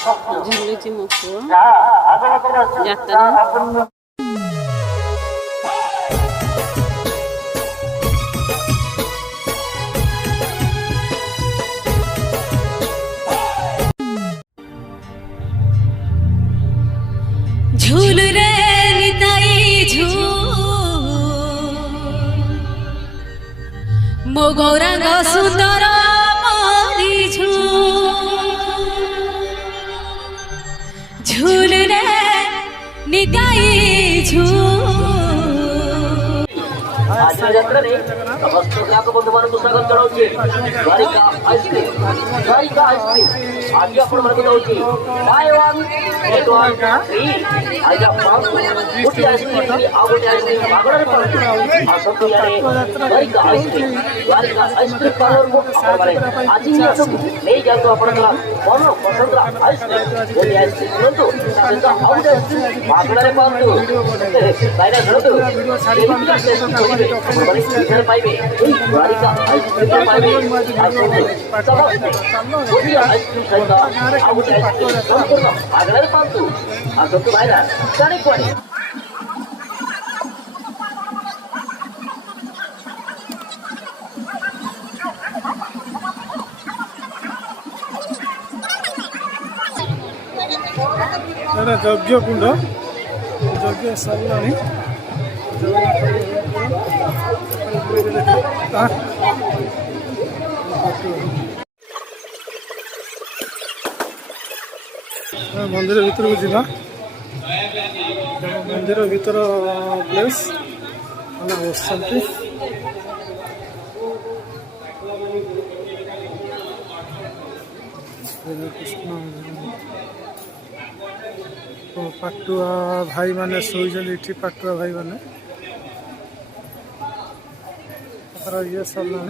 ଝୁଲୁଛି ମୋ ପୁଅ ଯାତ୍ରା। ঝুল রে নিতাই ঝুল মো গৌরাঙ্গ সুন্দর মরি ঝুল রে নিতাই आज यात्रा ने समस्त ग्राहक बंधु मान स्वागत जनाऊे द्वारिका आइसक्रीम आज आपण मन दउची buy one get one free आज आपण गोटी आइसक्रीम आ गोटी आइसक्रीम मागणार पाउची आ सब यारे द्वारिका आइसक्रीम पार्लर को आपण आज ही सब ले जातो आपण मन पसंद आइसक्रीम गोटी आइसक्रीम नंतो त्याचा आउट आइसक्रीम मागणार पाउची बायरा धरतो पाइबे द्वारिका आइसक्रीम पाइबे आइसक्रीम खाइबा आ गोटे आइसक्रीम संपूर्ण आगलार पांतु आ सब भाईरा जाने कोनी यज्ञ कुंड यज्ञ सरलानी मंदिर भीतर को जीवा मंदिर भीतर प्लेस बसती कृष्ण पाटुआ भाई माने शोचती पाटुआ भाई माने ये सरला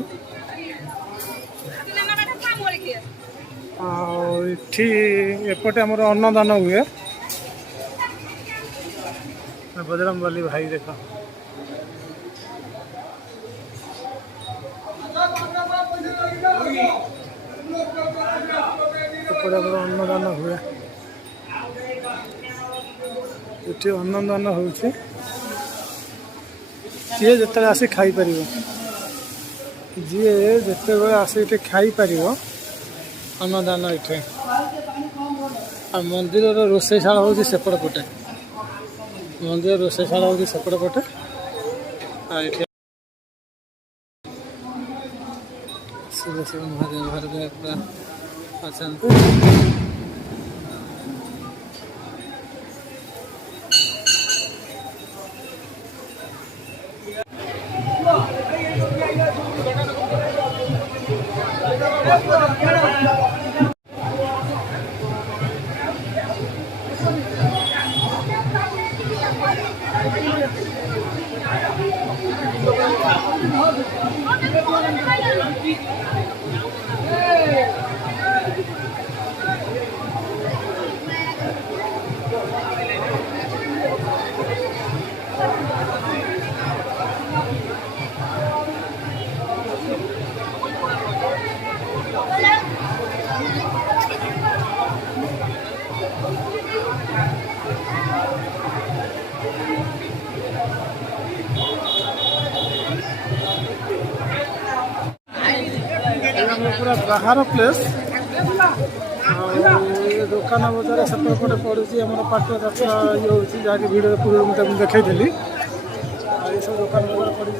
एपटे आमर अन्नदान हुए बजरंग बली भाई देख एपटे आमर अन्नदान हुए ये अन्नदान हो जिते आसी खाई पार जी जिते आसी खाई पार अन्नदान ये मंदिर रोषेशाला हूँ सेपट पटे मंदिर रोषेशाला हूँ सेपट पटे शिव शिव महादेव महादेव पूरा अच्छा पूरा बाहर प्लेस दुकान बजार सेपटे पड़ू आम पाटुआ जात्रा ये हूँ जहाँकि भिडियो पूर्व मुझे देखी ये सब दुकान बजार पड़ी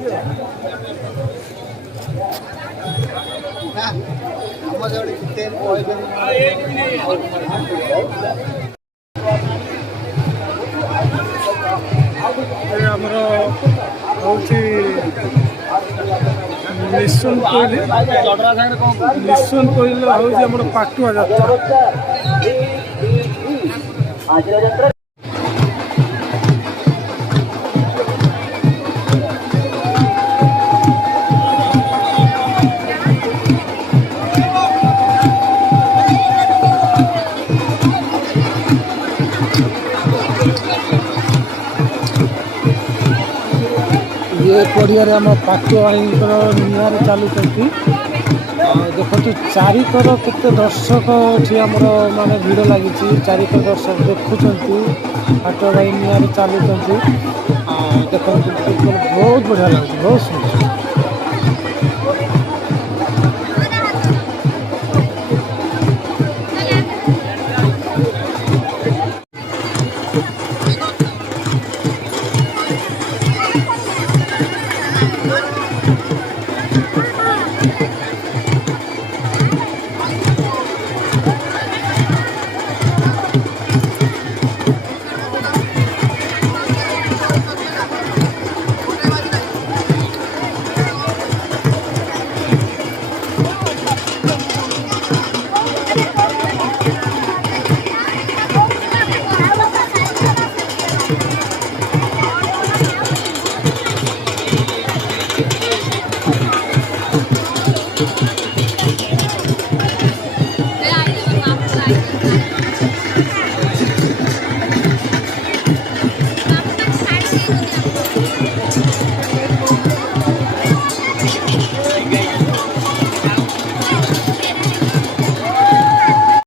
आमर हूँ निशुन कोइल हूँ पाटुआ जात्रा ये पड़िया आम पाटुआ भाई निहार चलुँच ଦେଖନ୍ତୁ ଚାରିକର କେତେ ଦର୍ଶକ ଏଠି ଆମର ମାନେ ଭିଡ଼ ଲାଗିଛି। ଚାରିକର ଦର୍ଶକ ଦେଖୁଛନ୍ତି ହାଟ ଭାଇ ନିଆଁରେ ଚାଲୁଛନ୍ତି। ଦେଖନ୍ତୁ ବହୁତ ବଢ଼ିଆ ଲାଗୁଛି, ବହୁତ ସୁନ୍ଦର।